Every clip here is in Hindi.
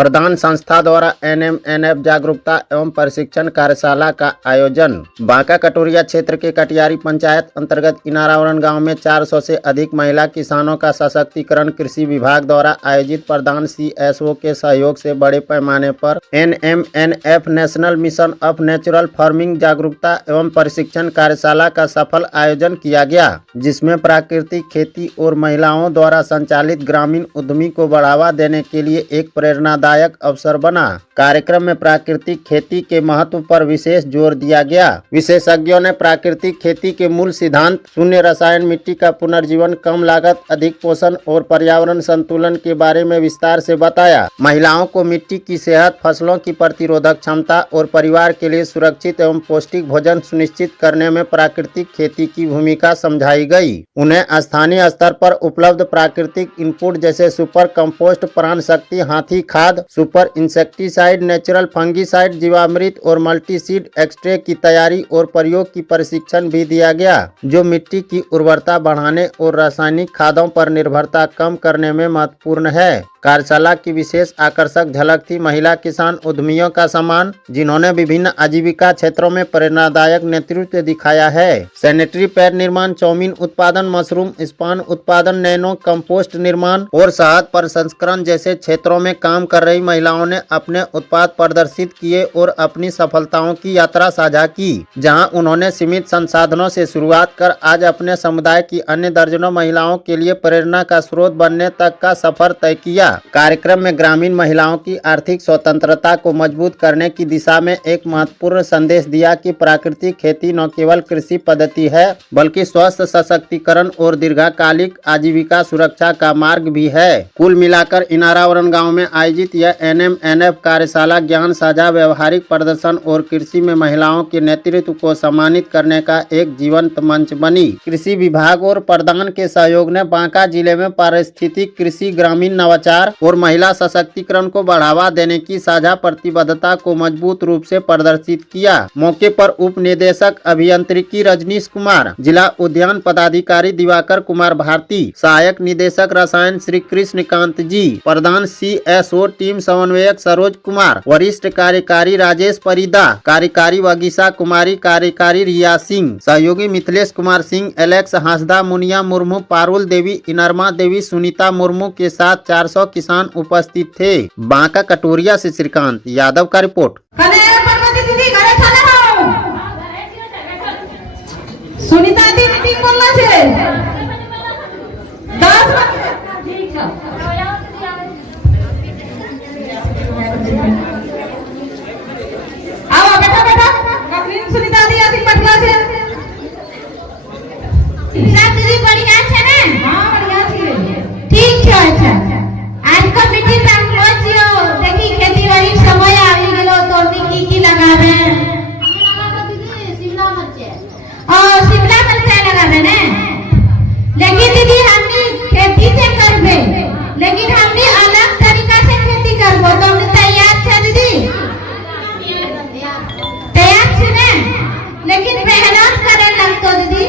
प्रदान संस्था द्वारा NMNF जागरूकता एवं प्रशिक्षण कार्यशाला का आयोजन। बांका कटोरिया क्षेत्र के कटियारी पंचायत अंतर्गत इनारावरण गांव में 400 से अधिक महिला किसानों का सशक्तिकरण कृषि विभाग द्वारा आयोजित प्रधान CSO के सहयोग से बड़े पैमाने पर NMNF national mission of natural farming जागरूकता एवं प्रशिक्षण कार्यशाला का सफल आयोजन किया गया, जिसमें प्राकृतिक खेती और महिलाओं द्वारा संचालित ग्रामीण उद्यमी को बढ़ावा देने के लिए एक प्रेरणादायक अवसर बना। कार्यक्रम में प्राकृतिक खेती के महत्व पर विशेष जोर दिया गया। विशेषज्ञों ने प्राकृतिक खेती के मूल सिद्धांत, शून्य रसायन, मिट्टी का पुनर्जीवन, कम लागत, अधिक पोषण और पर्यावरण संतुलन के बारे में विस्तार से बताया। महिलाओं को मिट्टी की सेहत, फसलों की प्रतिरोधक क्षमता और परिवार के लिए सुरक्षित एवं पौष्टिक भोजन सुनिश्चित करने में प्राकृतिक खेती की भूमिका समझाई गई। उन्हें स्थानीय स्तर पर उपलब्ध प्राकृतिक इनपुट जैसे सुपर कंपोस्ट, प्राण शक्ति, हाथी खाद, सुपर इंसेक्टिसाइड, नेचुरल फंगिसाइड, जीवामृत और मल्टीसीड एक्सट्रैक्ट की तैयारी और प्रयोग की प्रशिक्षण भी दिया गया, जो मिट्टी की उर्वरता बढ़ाने और रासायनिक खादों पर निर्भरता कम करने में महत्वपूर्ण है। कार्यशाला की विशेष आकर्षक झलक थी महिला किसान उद्यमियों का सम्मान, जिन्होंने विभिन्न आजीविका क्षेत्रों में प्रेरणादायक नेतृत्व दिखाया है। सैनिटरी पैड निर्माण, चाउमीन उत्पादन, मशरूम स्पान उत्पादन, नैनो कंपोस्ट निर्माण और शहद प्रसंस्करण जैसे क्षेत्रों में काम कर रही महिलाओं ने अपने उत्पाद प्रदर्शित किए और अपनी सफलताओं की यात्रा साझा की, जहां उन्होंने सीमित संसाधनों से शुरुआत कर आज अपने समुदाय की अन्य दर्जनों महिलाओं के लिए प्रेरणा का स्रोत बनने तक का सफर तय किया। कार्यक्रम में ग्रामीण महिलाओं की आर्थिक स्वतंत्रता को मजबूत करने की दिशा में एक महत्वपूर्ण संदेश दिया कि प्राकृतिक खेती न केवल कृषि पद्धति है, बल्कि स्वस्थ सशक्तिकरण और दीर्घकालिक आजीविका सुरक्षा का मार्ग भी है। कुल मिलाकर इनारावरण गांव में आयोजित यह NMNF कार्यशाला ज्ञान साझा, व्यवहारिक प्रदर्शन और कृषि में महिलाओं के नेतृत्व को सम्मानित करने का एक जीवंत मंच बनी। कृषि विभाग और प्रदान के सहयोग ने बांका जिले में पारिस्थितिक कृषि, ग्रामीण नवाचार और महिला सशक्तिकरण को बढ़ावा देने की साझा प्रतिबद्धता को मजबूत रूप से प्रदर्शित किया। मौके पर उप निदेशक अभियंत्रिकी रजनीश कुमार, जिला उद्यान पदाधिकारी दिवाकर कुमार भारती, सहायक निदेशक रसायन श्री कृष्णकांत जी, प्रधान CSO टीम समन्वयक सरोज कुमार, वरिष्ठ कार्यकारी राजेश परिदा, कार्यकारी वगीसा कुमारी, कार्यकारी रिया सिंह, सहयोगी मिथिलेश कुमार सिंह, एलेक्स हांसदा, मुनिया मुर्मू, पारुल देवी, इनरमा देवी, सुनीता मुर्मू के साथ 400 किसान उपस्थित थे। बांका कटोरिया से श्रीकांत यादव का रिपोर्ट। सुनीता दीदी बोलना छे 10 आओ बेटा बेटा कखनी सुनीता दी आसी पटला छे दीदी बढ़िया छे ने। हां बढ़िया छे, ठीक छे। अच्छा आज का मीटिंग हम पहुंचियो, देखी खेतीबाड़ी समय आवी गेलो तो की लगावे शिमला मिर्च लगावे ने। लेकिन दीदी हमनी खेती से करबे, लेकिन हमनी अलग तरीका से खेती करबो, तो हमनी तैयार छे दीदी? तैयार छे ने, लेकिन मेहनत करे लगतो दीदी।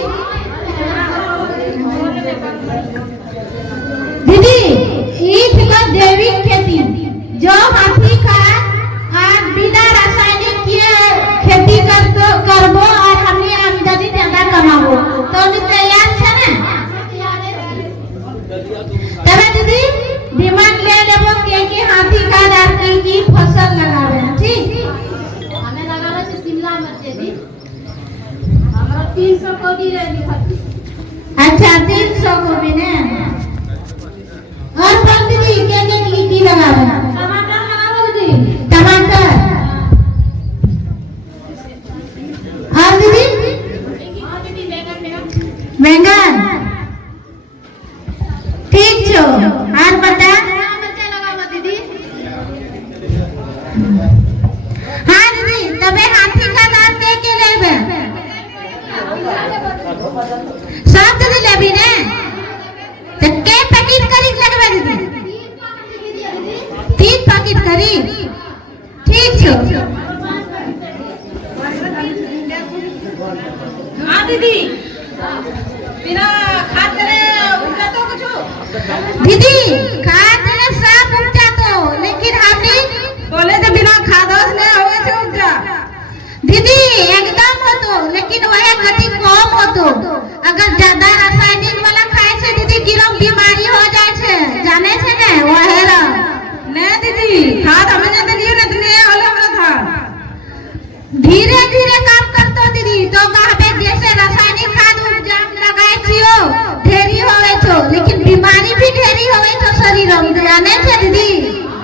दीदी ई थी जैविक खेती, जो हाथी खाद और बिना रासायनिक किए खेती करबो और हमनी आमदनी ज्यादा कमाबो, तो तैयार छे ने? तबे दीदी डिमांड ले लेबो के हाथी खाद और की फसल लगावे, ठीक? हमें लगावे छे शिमला मिर्च दी, हमरा 300 कोबी रे लिखती। अच्छा 300 कोबी ने। और सब दीदी के की लगावे? टमाटर लगाओ दीदी, टमाटर। और दीदी बैंगन, ठीक छो। और बता बच्चा लगाओ दीदी। हां दीदी तबे हाथी का दाम के लेबे सब दीदी लेबी ने, तो के पैकेट करी लगबे दीदी? 3 पैकेट करी, ठीक छो। हां दीदी बिना खाद करे उनका तो कुछ दीदी खाद सब उपजा तो, लेकिन हमने एकदम होतो, लेकिन वह गति कम होतो। अगर ज्यादा रासायनिक वाला खाए से दीदी किरम बीमारी हो जाए छे, जाने छे ने वहेरा ने दीदी खाद हमें ने दिलिए ने दिने वाला हमरा था धीरे धीरे काम करतो दीदी। तो कहबे जैसे रासायनिक खाद उपजा लगाए छियो ढेरी होवे छो, लेकिन बीमारी भी ढेरी होवे छो शरीर में, जाने छे दीदी।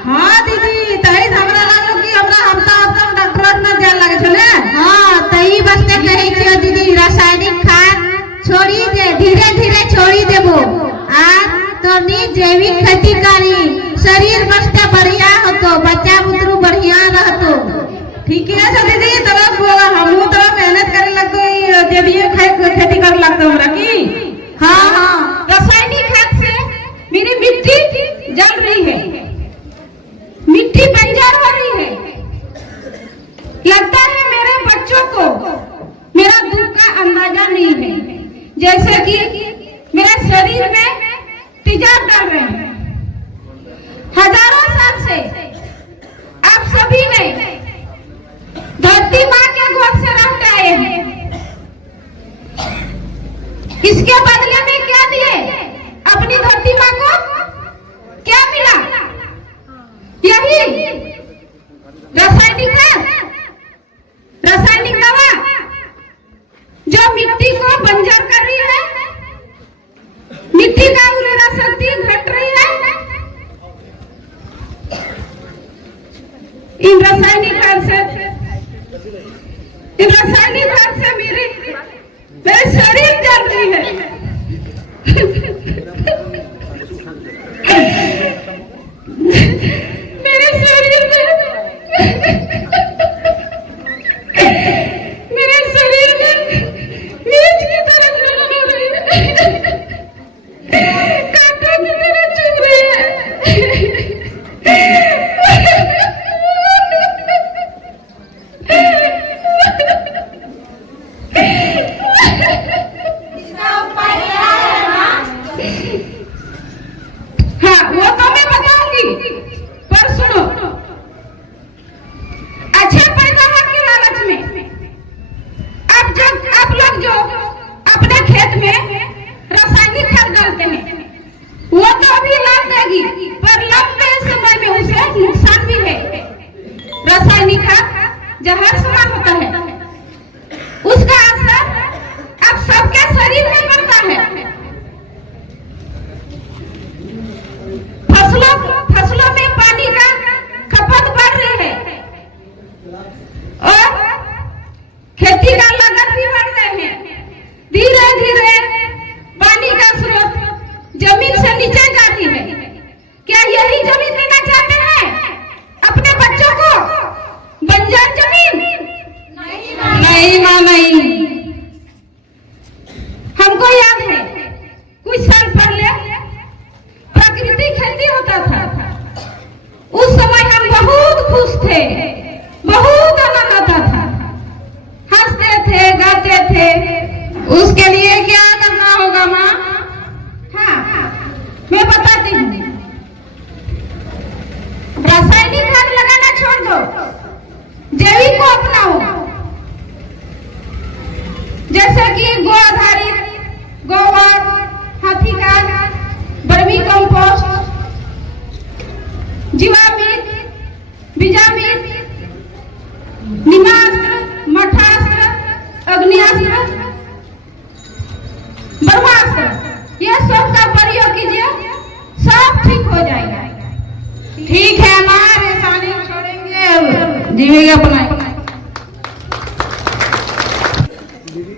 हां दीदी तही हमरा लागलो कि हमरा हफ्ता डॉक्टर में जान लागे छे ने। हां तई बस्ते कहे छियो दीदी रासायनिक खाद छोड़ी दे, धीरे धीरे छोड़ी देबो आ तो नी जैविक खेती करी, शरीर बस्ते बढ़िया होतो, बच्चा बुतरू बढ़िया रहतो। ठीक है अच्छा दीदी तरफ हमहु तरफ मेहनत करे लगतो जैविक खेती कर लगतो हमरा की। हाँ हाँ रासायनिक खाद से मेरी मिट्टी जल रही है, मिट्टी बंजर हो रही है। लगता है मेरे बच्चों को मेरा दुख का अंदाजा नहीं है, जैसे कि मेरे शरीर में तेजाब डाल रहे हैं। हजारों साल से आप सभी ने धरती माँ के गोद से रहते आए हैं, इसके बदले में क्या दिए? अपनी धरती माँ को क्या मिला? यही रासायनिक खाद, रासायनिक दवा जो मिट्टी को बंजर कर रही है, मिट्टी का उर्वरा शक्ति घट रही है। इन रासायनिक खाद से मेरे शरीर जल रही है। मेरे शरीर में मिर्च की तरह जलन हो रही है, कांटों की तरह चुभ रही है। हाँ वो तो मैं बताऊंगी, पर सुनो, अच्छे पैदावार की लालच में आप लोग जो अपने खेत में रासायनिक खाद डालते हैं वो तो अभी लाभ देगी, पर लंबे समय में उसे नुकसान भी है। रासायनिक खाद जहर समान होता है, उसका असर अब सबके शरीर में पड़ता है। फसलों में पानी का खपत बढ़ रही है और खेती का लागत भी बढ़ रहे हैं। धीरे धीरे पानी का स्रोत जमीन से नीचे जाती है। क्या यही जमीन देना चाहते हैं अपने बच्चों को? बंजर जमीन नहीं मां नहीं। हमको याद है कुछ साल पहले प्राकृतिक खेती होता था, उस समय हम बहुत खुश थे, बहुत आनंद आता था, हंसते थे, गाते थे। उसके लिए क्या करना होगा माँ? हाँ मैं बताती हूँ। रासायनिक खाद लगाना छोड़ दो, जैविक को अपनाओ, जैसे कि गो आधारित गोबर, हाथी खाद, वर्मी कंपोस्ट, जीवामृत, बीजामृत, निमास्त्र, मठास्त्र, अग्नियास्त्र, ब्रह्मास्त्र, ये सब का प्रयोग कीजिए, सब ठीक हो जाएगा। ठीक है माँ, रासायनिक छोड़ेंगे, जीविका अपनाएंगे। दीदी